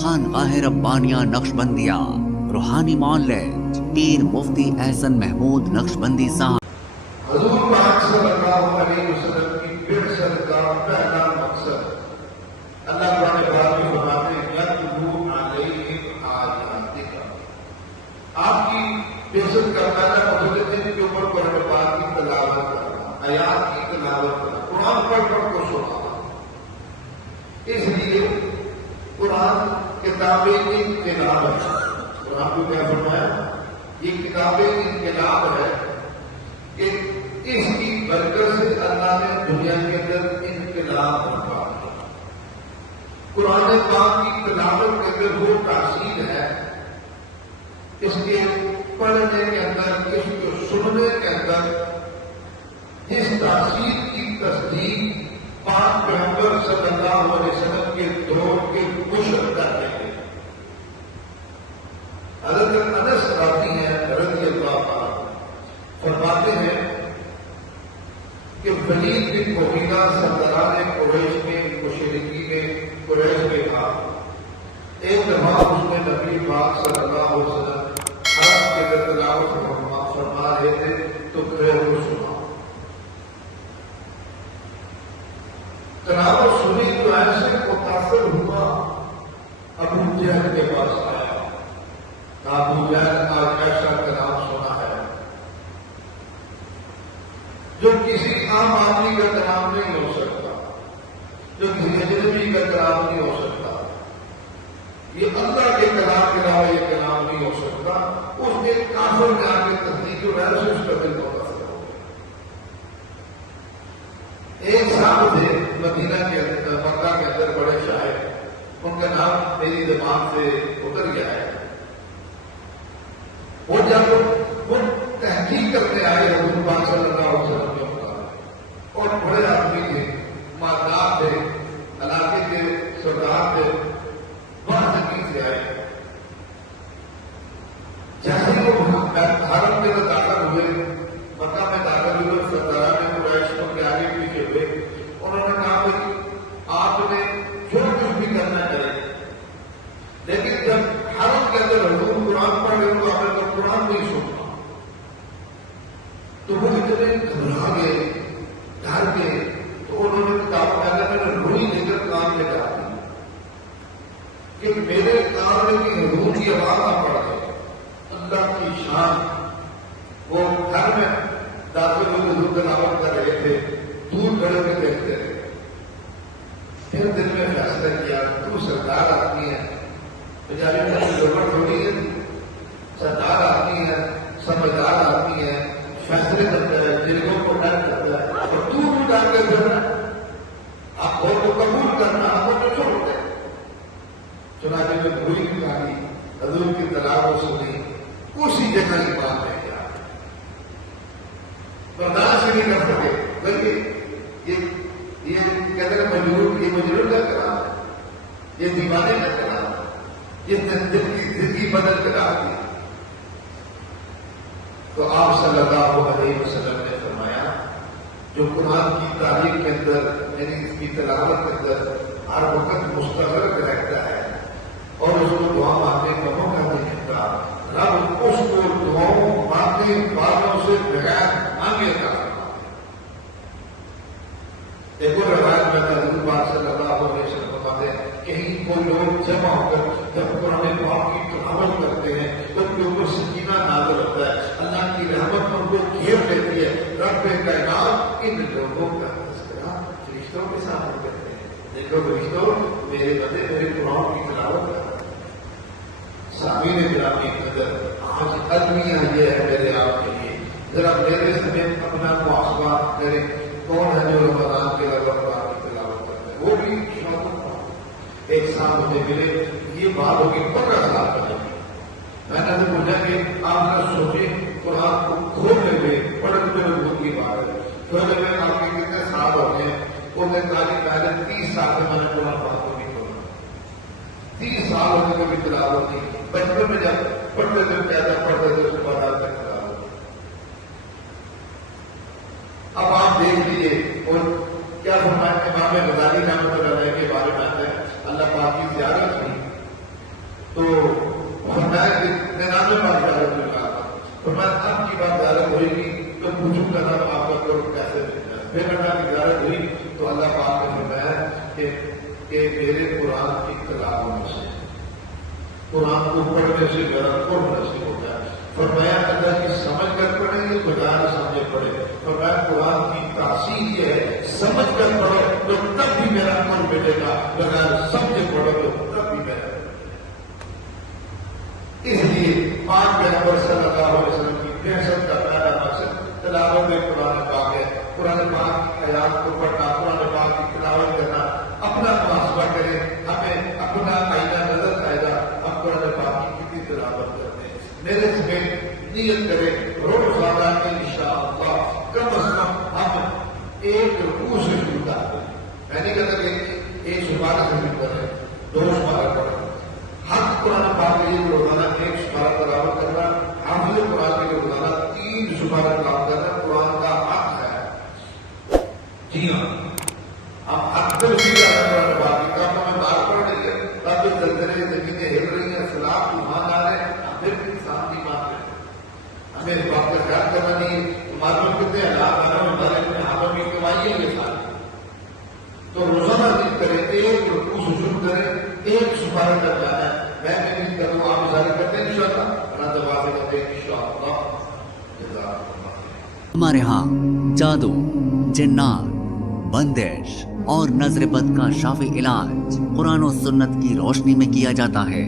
خانقاہ ربانیہ نقشبندیہ روحانی معالج پیر مفتی احسن محمود نقشبندی صاحب۔ حضور پاک صلی اللہ علیہ وسلم کی بعثت کا پہلا مقصد اللہ تعالیٰ نے فرماتے ہیں یتلو علیہم آیاتک، آپ کی بعثت کا پہلا مقصد ہے کہ اوپر قرآن پاک کی تلاوت کرنا، آیات کی تلاوت کرنا، قرآن پڑھ کو سنانا۔ اس لیے قرآن کتاب انقلاب ہے۔ قرآن کو کیا فرمایا؟ یہ کتاب انقلاب ہے کہ اس کی برکت سے اللہ نے دنیا کے اندر انقلاب برپا کیا۔ قرآن پاک کی تلاوت کے اندر وہ تاثیر ہے، اس کے پڑھنے کے اندر، اس کو سننے کے اندر جس تاثیر کی تصدیق پاک پیغمبر صلی اللہ علیہ وسلم کے دور کے بشر کرتے ہیں۔ حضرت انس راضی ہیں رضی اللہ عنہ فرماتے ہیں کہ ولید بن مغیرہ سرداران قریش کے مشرکین قریش میں تھا۔ ایک دفعہ اس نے نبی پاک صلی اللہ علیہ وسلم حرم کے اندر تلاوت فرما رہے تھے تو غیر کو سنا۔ تلاوت سنی تو ایسے متاثر ہوا، ابو جہل کے پاس آیا، ابو جہل آج ایسا کلام سنا ہے جو کسی عام آدمی کا کلام نہیں ہو سکتا، جو کسی اجنبی کا کلام نہیں ہو سکتا، یہ اللہ کے کلام کے علاوہ یہ کلام نہیں ہو سکتا۔ اس کے کافر میں آ کے تصدیق جو ہے اس کا دل متاثر ہو گیا۔ ایک صاحب تھے مدینہ کے اندر، مکہ کے اندر بڑے شاعر، ان کا نام میری زبان سے اتر گیا ہے۔ وہ جب وہ تحقیق کرنے آئے حضور پاک صلی اللہ علیہ وسلم کے مطابق، اور بڑے آدمی تھے، مالدار تھے، علاقے کے سردار تھے، وہاں تحقیق سے آئے۔ جیسے وہ حرم کے اندر داخل ہوئے، مکہ میں داخل ہوئے، سرداران نے قریش ان کے آگے پیچھے ہوئے، انہوں نے کہا کہ آپ نے جو کچھ بھی کرنا کریں، لیکن جب حرم کے اندر حضور قرآن پڑھ رہے تو آپ نے تو قرآن نہیں سننا۔ تو وہ اتنے گھبرا گئے، ڈر گئے، تو انہوں نے کتاب پہلے میں نے روئی لے کر کان میں ڈال دی کہ میرے کان میں بھی حضور کی آواز نہ پڑ گئی۔ اللہ کی شان، وہ گھر میں داخل ہوئے حضور تلاوت کر رہے تھے، دور کھڑے ہوئے دیکھتے رہے۔ پھر دل میں فیصلہ کیا تو سردار آدمی ہے، بیچارے میں ضرورت تھوڑی ہے، سردار آدمی ہے، سمجھدار آدمی ہے، فیصلے کرتا ہے، دلوں کو ڈر کرتا ہے، اور تو بھی ڈر کے کرنا آپ اور کو قبول کرنا آپ کو چھوڑ دیں۔ چنانچہ میں بھوئی نکالی، حضور کی تلاوت سنی، اسی جگہ کی بات ہے کیا برداشت نہیں کر سکے، بلکہ یہ کہتے ہیں مجرور کا کلام ہے، یہ دیوانے کا کلام ہے، یہ دل کی زندگی بدل کر آ گئی۔ تو آپ صلی اللہ علیہ وسلم نے فرمایا جو قرآن کی تعلیم کے اندر، یعنی اس کی تلاوت کے اندر ہر وقت مستغرق رہتا ہے اور اس کو دعا مانگنے کا موقع نہیں دیتا، رب اس کو دعاؤں مانگنے والوں سے بغیر مانگے گا۔ ایک اور روایت میں حضور پاک صلی اللہ علیہ وسلم فرماتے ہیں کہیں کوئی لوگ جمع ہو کر جب قرآن پاک کی تلاوت کرتے ہیں تو ان کے اوپر سکینہ نازل ہوتا ہے، اللہ کی رحمت ان کو گھیر لیتی ہے۔ رب کائنات ان لوگوں کا تذکرہ فرشتوں کے ساتھ کرتے ہیں، دیکھو فرشتوں میرے بندے میرے قرآن کی تلاوت کر رہے ہیں۔ سامعین گرامی قدر، آج المیہ یہ ہے میرے آپ کے لیے، ذرا میرے سمیت اپنا محاسبہ کریں، کون ہے جو رمضان کے علاوہ قرآن کی تلاوت کرتا ہے؟ وہ بھی شوق تھا۔ ایک سال مجھے ملے، یہ بات ہوگی 15 سال پہلے، میں نے تو پوچھا کہ آپ نہ سوچیں قرآن کو کھولنے میں پڑھنے میں بہت کی بات ہے، کھولنے میں آپ کے کتنے سال ہو گئے؟ وہ نے کہا پہلے 30 سال سے میں نے قرآن پڑھا کو نہیں کھولا، 30 سال ہونے کو بھی تلاوت نہیں۔ بچپن میں جب پڑھتے تھے پیدا پڑھتے تھے اس کے بعد تک تلاوت۔ اب آپ دیکھ لیجیے اور کیا فرمایا امام غزالی رحمۃ اللہ علیہ کے بارے میں آتا ہے، اللہ پاک کی زیارت ہوئی تو فرمایا کہ 99 بار زیارت ہوگا. فرمایا اب کی بات زیارت ہوئے گی تو پوچھوں گا نا آپ کا تو کیسے ملتا ہے. پھر اللہ کی زیارت ہوئی تو اللہ پاک نے فرمایا کہ میرے قرآن کی تلاوت ہونے سے، قرآن کو پڑھنے سے میرا قرب نصیب ہوتا ہے. فرمایا اللہ کی سمجھ کر پڑھیں گے بجائے سمجھے پڑھے. فرمایا قرآن کی تاثیر یہ ہے سمجھ کر پڑھو تو تب بھی میرا قرب ملے گا، بجائے سمجھے پڑھو تو تب بھی میرا. اس لیے پاک پیغمبر صلی اللہ علیہ وسلم کی بعثت کا پہلا مقصد تلاوت قرآن پاک ہے. قرآن پاک کی آیات کو پڑھنا، قرآن پاک کی تلاوت کرنا، اپنا محاسبہ کریں. ہمیں اپنا آئینہ نظر آئے گا ہم قرآن پاک کی کتنی تلاوت کرتے ہیں. میرے سمیت نیت کریں روزانہ انشاءاللہ کم از کم ہم ایک رکوع سے شروع کرتے ہیں. میں نہیں کہتا کہ ایک سپارہ سے شروع کریں، 2 سپارہ پڑھیں. حق قرآن پاک کے لیے روزانہ 1 سپارہ تلاوت کرنا، حافظ قرآن کے لیے روزانہ 3 سپارہ تلاوت کرنا قرآن کا حق ہے. جی ہاں، ہم حق سے اسی کا قرآن پاک کی کام ہمیں بار پڑھ رہی ہے تاکہ زلزلے زمینیں ہل رہی ہیں، سیلاب طوفان آ رہے ہیں، ہم پھر بھی انسان نہیں مان رہے. ہمیں اس بات کا خیال کرنا نہیں ہے معلوم کتنے حالات آ رہے ہیں ہمارے اپنے ہاتھوں میں کمائیے گے سارے. تو روزانہ دن کریں، ایک رکوع سے شروع کریں، 1 سپارہ تک جانا ہے. میں بھی کروں آپ اشارے کرتے ہیں انشاءاللہ بنا دبا کے کرتے ہیں انشاءاللہ. ہمارے ہاں جادو، جنات، بندش اور نظر بد کا شافی علاج قرآن و سنت کی روشنی میں کیا جاتا ہے.